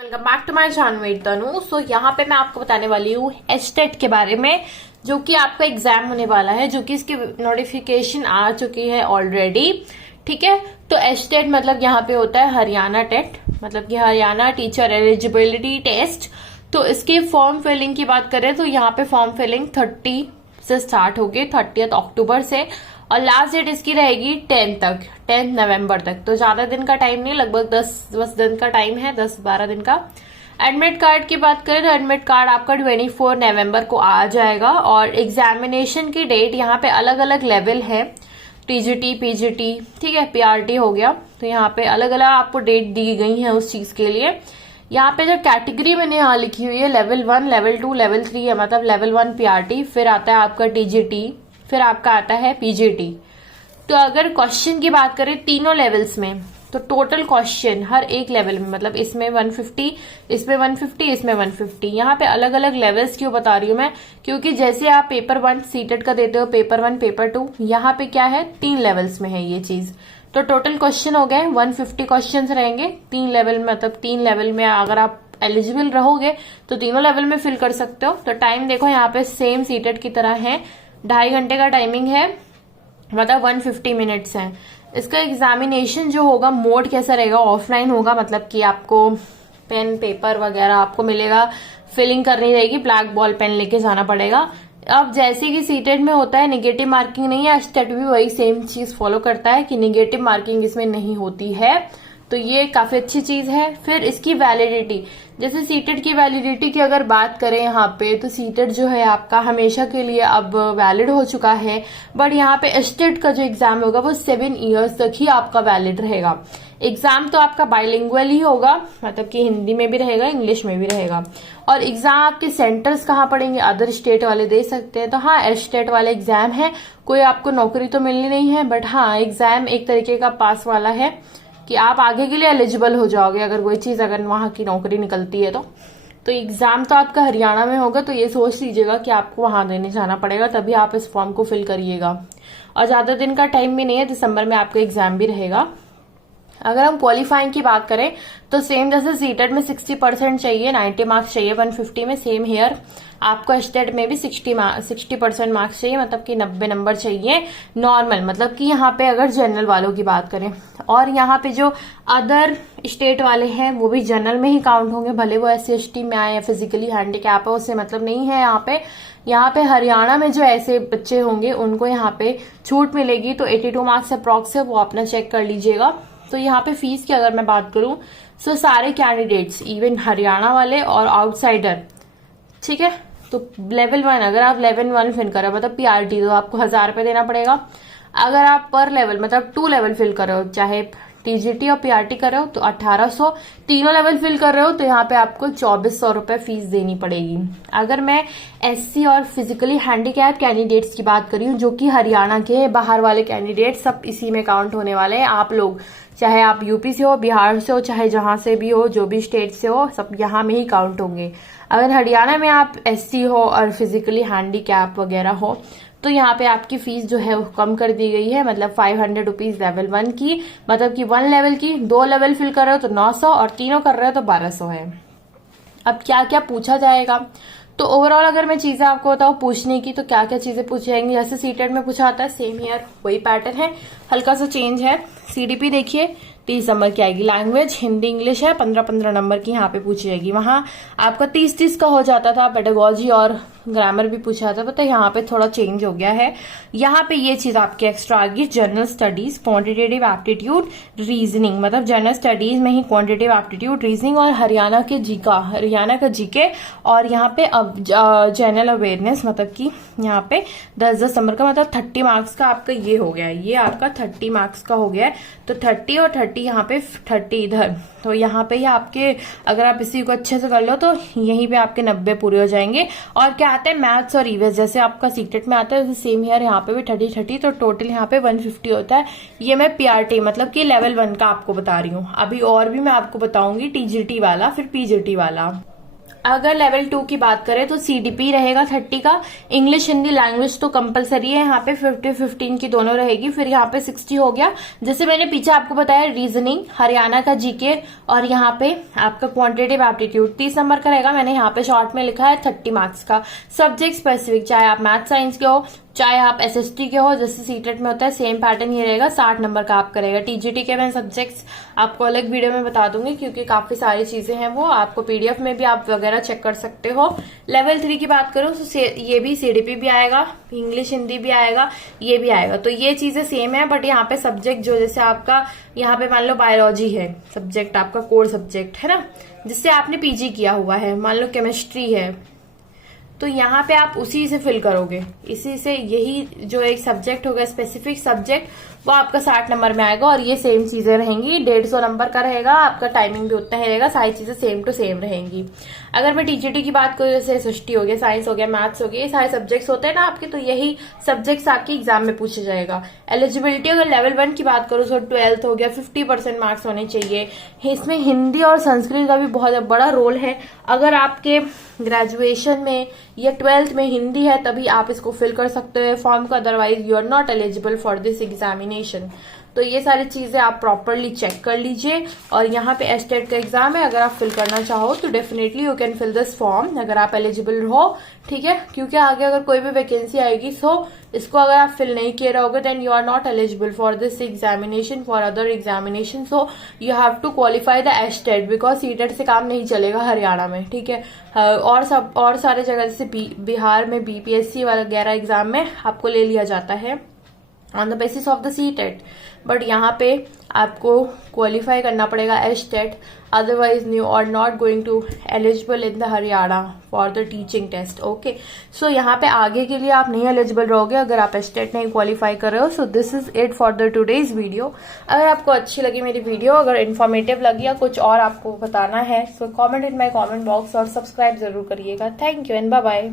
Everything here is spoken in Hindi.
Welcome back to my channel Tanu. So यहाँ पे मैं आपको बताने वाली हूँ एचटेट के बारे में, जो कि आपका एग्जाम होने वाला है, जो कि इसकी नोटिफिकेशन आ चुकी है ऑलरेडी। ठीक है, तो एचटेट मतलब यहाँ पे होता है हरियाणा टेट, मतलब कि हरियाणा टीचर एलिजिबिलिटी टेस्ट। तो इसके फॉर्म फिलिंग की बात करें तो यहाँ पे फॉर्म फिलिंग 30 से स्टार्ट होगी, 30 अक्टूबर से, और लास्ट डेट इसकी रहेगी 10 नवंबर तक। तो ज्यादा दिन का टाइम नहीं, लगभग 10 दिन का टाइम है, 10-12 दिन का। एडमिट कार्ड की बात करें तो एडमिट कार्ड आपका 24 नवंबर को आ जाएगा। और एग्जामिनेशन की डेट यहाँ पे अलग अलग लेवल है, टीजीटी, पीजीटी, ठीक है, पीआरटी हो गया। तो यहाँ पे अलग अलग आपको डेट दी गई है उस चीज के लिए। यहाँ पे जो कैटेगरी मैंने यहाँ लिखी हुई है, लेवल 1, लेवल 2, लेवल 3 है, मतलब लेवल 1 पीआरटी, फिर आता है आपका टीजीटी, फिर आपका आता है पीजीटी। तो अगर क्वेश्चन की बात करें तीनों लेवल्स में, तो टोटल क्वेश्चन हर एक लेवल में, मतलब इसमें 150, इसमें 150, इसमें 150। यहाँ पे अलग अलग लेवल्स क्यों बता रही हूँ मैं, क्योंकि जैसे आप पेपर 1 सीटेट का देते हो, पेपर 1, पेपर 2, यहाँ पे क्या है 3 लेवल्स में है ये चीज। तो टोटल क्वेश्चन हो गए 150 क्वेश्चन रहेंगे 3 लेवल में, मतलब 3 लेवल में अगर आप एलिजिबल रहोगे तो तीनों लेवल में फिल कर सकते हो। तो टाइम देखो यहाँ पे सेम सीटेट की तरह है, 2.5 घंटे का टाइमिंग है, मतलब 150 मिनट्स है। इसका एग्जामिनेशन जो होगा, मोड कैसा रहेगा, ऑफलाइन होगा, मतलब कि आपको पेन पेपर वगैरह आपको मिलेगा, फिलिंग करनी रहेगी, ब्लैक बॉल पेन लेके जाना पड़ेगा। अब जैसे कि सीटेट में होता है निगेटिव मार्किंग नहीं है, एचटेट भी वही सेम चीज फॉलो करता है कि निगेटिव मार्किंग इसमें नहीं होती है। तो ये काफी अच्छी चीज है। फिर इसकी वैलिडिटी, जैसे सीटेट की वैलिडिटी की अगर बात करें यहाँ पे, तो सीटेट जो है आपका हमेशा के लिए अब वैलिड हो चुका है। बट यहाँ पे एचटेट का जो एग्जाम होगा वो 7 इयर्स तक ही आपका वैलिड रहेगा। एग्जाम तो आपका बाइलिंगुअल ही होगा, मतलब कि हिंदी में भी रहेगा, इंग्लिश में भी रहेगा। और एग्जाम आपके सेंटर्स कहाँ पड़ेंगे, अदर स्टेट वाले दे सकते हैं। तो हाँ, एचटेट वाला एग्जाम है, कोई आपको नौकरी तो मिलनी नहीं है, बट हाँ एग्जाम एक तरीके का पास वाला है कि आप आगे के लिए एलिजिबल हो जाओगे अगर कोई चीज, अगर वहां की नौकरी निकलती है तो एग्जाम तो आपका हरियाणा में होगा। तो ये सोच लीजिएगा कि आपको वहां देने जाना पड़ेगा, तभी आप इस फॉर्म को फिल करिएगा। और ज्यादा दिन का टाइम भी नहीं है, दिसंबर में आपका एग्जाम भी रहेगा। अगर हम क्वालिफाइंग की बात करें तो सेम जैसे सीटेट में 60% चाहिए, 90 मार्क्स चाहिए 150 में, सेम हेयर आपको एचटेट में भी 60% मार्क्स चाहिए, मतलब कि 90 नंबर चाहिए नॉर्मल, मतलब कि यहाँ पे अगर जनरल वालों की बात करें। और यहाँ पे जो अदर स्टेट वाले हैं वो भी जनरल में ही काउंट होंगे, भले वो SC/ST में आए या फिजिकली हैंडीकैप है, उससे मतलब नहीं है। यहाँ पे हरियाणा में जो ऐसे बच्चे होंगे उनको यहाँ पे छूट मिलेगी। तो 82 मार्क्स अप्रॉक्स है, वो अपना चेक कर लीजिएगा। तो यहाँ पे फीस की अगर मैं बात करूं तो सारे कैंडिडेट्स, इवन हरियाणा वाले और आउटसाइडर, ठीक है, तो लेवल 1 अगर आप लेवल 1 फिल कर रहे हो, मतलब पीआरटी, तो आपको 1000 रुपए देना पड़ेगा। अगर आप पर लेवल, मतलब 2 लेवल फिल कर रहे हो, चाहे टीजीटी और पीआरटी कर रहे हो, तो 1800, तीनों लेवल फिल कर रहे हो तो यहाँ पे आपको 2400 रुपए फीस देनी पड़ेगी। अगर मैं SC और फिजिकली हैंडीकैप कैंडिडेट्स की बात करी हूँ, जो कि हरियाणा के बाहर वाले कैंडिडेट सब इसी में काउंट होने वाले हैं। आप लोग चाहे आप यूपी से हो, बिहार से हो, चाहे जहां से भी हो, जो भी स्टेट से हो, सब यहाँ में ही काउंट होंगे। अगर हरियाणा में आप SC हो और फिजिकली हैंडीकैप वगैरह हो, तो यहाँ पे आपकी फीस जो है वो कम कर दी गई है, मतलब 500 रुपीज लेवल 1 की, मतलब कि 1 लेवल की। 2 लेवल फिल कर रहे हो तो 900, और तीनों कर रहे हो तो 1200 है। अब क्या क्या पूछा जाएगा, तो ओवरऑल अगर मैं चीजें आपको बताऊं पूछने की, तो क्या क्या चीजें पूछी जाएंगी, जैसे सीटेट में पूछा आता है सेम ईयर वही पैटर्न है, हल्का सा चेंज है। सीडीपी देखिए 30 नंबर की आएगी, लैंग्वेज हिंदी इंग्लिश है, 15-15 नंबर की यहाँ पे पूछी जाएगी। वहां आपका 30-30 का हो जाता था, पेडागोजी और ग्रामर भी पूछा जाता, पता है यहाँ पे थोड़ा चेंज हो गया है। यहाँ पे ये चीज आपकी एक्स्ट्रा आ गई, general studies, quantitative aptitude, reasoning, मतलब जनरल स्टडीज में ही क्वांटिटेटिव एप्टीट्यूड, रीजनिंग, और हरियाणा का जीके, और यहाँ पे अब जनरल अवेयरनेस, मतलब कि यहाँ पे 10-10 नंबर का, मतलब 30 मार्क्स का आपका ये हो गया है, ये आपका 30 मार्क्स का हो गया है। तो 30 और 30 यहाँ पे 30 इधर, तो यहाँ पे ही आपके, अगर आप इसी को अच्छे से कर लो तो यहीं पे आपके 90 पूरे हो जाएंगे। और क्या आता है, मैथ्स और ईवीएस, जैसे आपका सीटेट में आता है वैसे सेम ईयर यहाँ पे भी 30, तो टोटल यहाँ पे 150 होता है। ये मैं पीआरटी, मतलब कि लेवल 1 का आपको बता रही हूँ। अभी और भी मैं आपको बताऊंगी, टीजीटी वाला, फिर पीजीटी वाला। अगर लेवल 2 की बात करें तो CDP रहेगा 30 का। इंग्लिश हिंदी लैंग्वेज तो कंपलसरी है, यहाँ पे 50-15 की दोनों रहेगी। फिर यहाँ पे 60 हो गया। जैसे मैंने पीछे आपको बताया रीजनिंग, हरियाणा का GK, और यहाँ पे आपका क्वांटिटेटिव एप्टीट्यूड 30 नंबर का रहेगा। मैंने यहाँ पे शॉर्ट में लिखा है 30 मार्क्स का। सब्जेक्ट स्पेसिफिक, चाहे आप मैथ साइंस के हो, चाहे आप SST के हो, जैसे सीटेट में होता है, सेम पैटर्न ये रहेगा, 60 नंबर का आपका रहेगा। TGT के मैं सब्जेक्ट्स आपको अलग वीडियो में बता दूंगी, क्योंकि काफी सारी चीजें हैं, वो आपको PDF में भी आप वगैरह चेक कर सकते हो। लेवल 3 की बात करूं तो ये भी CDP भी आएगा, इंग्लिश हिंदी भी आएगा, ये भी आएगा। तो ये चीजें सेम है, बट यहाँ पे सब्जेक्ट जो, जैसे आपका यहाँ पे मान लो बायोलॉजी है सब्जेक्ट, आपका कोर सब्जेक्ट है ना, जिससे आपने PG किया हुआ है, मान लो केमिस्ट्री है, तो यहाँ पे आप उसी से फिल करोगे, इसी से, यही जो एक सब्जेक्ट होगा स्पेसिफिक सब्जेक्ट, वो आपका 60 नंबर में आएगा। और ये सेम चीजें रहेंगी, 150 नंबर का रहेगा आपका, टाइमिंग भी उतना ही रहेगा, सारी चीजें सेम टू सेम रहेंगी। अगर मैं TGT की बात करूँ, जैसे SST हो गया, साइंस हो गया, मैथ्स हो गया, ये सारे सब्जेक्ट्स होते हैं ना आपके, तो यही सब्जेक्ट्स आपके एग्जाम में पूछा जाएगा। एलिजिबिलिटी अगर लेवल 1 की बात करूँ तो 12th हो गया, 50% मार्क्स होने चाहिए। इसमें हिंदी और संस्कृत का भी बहुत बड़ा रोल है। अगर आपके ग्रेजुएशन में या 12th में हिंदी है तभी आप इसको फिल कर सकते हो फॉर्म को, otherwise you are not eligible for this examination. तो ये सारी चीजें आप प्रॉपरली चेक कर लीजिए। और यहाँ पे एस्टेट का एग्जाम है, अगर आप फिल करना चाहो तो definitely you can fill this form, अगर आप एलिजिबल हो, ठीक है। क्योंकि आगे अगर कोई भी वैकेंसी आएगी, सो इसको अगर आप फिल नहीं किए रहोगे, then you are not eligible for this examination, for other examination. So you have to qualify the state, because CTET से काम नहीं चलेगा हरियाणा में, ठीक है। और सारे जगह जैसे बिहार में BPSC वगैरह एग्जाम में आपको ले लिया जाता है on the basis of the CTET, but यहाँ पे आपको क्वालिफाई करना पड़ेगा HTET, otherwise you are not going to eligible in the Haryana for the teaching test. Okay, so यहाँ पे आगे के लिए आप नहीं एलिजिबल रहोगे अगर आप एस्टेट नहीं क्वालिफाई कर रहे हो। So this is it for the today's video. अगर आपको अच्छी लगी मेरी वीडियो, अगर इन्फॉर्मेटिव लगी या कुछ और आपको बताना है, so comment in my comment box और सब्सक्राइब जरूर करिएगा। Thank you and bye bye.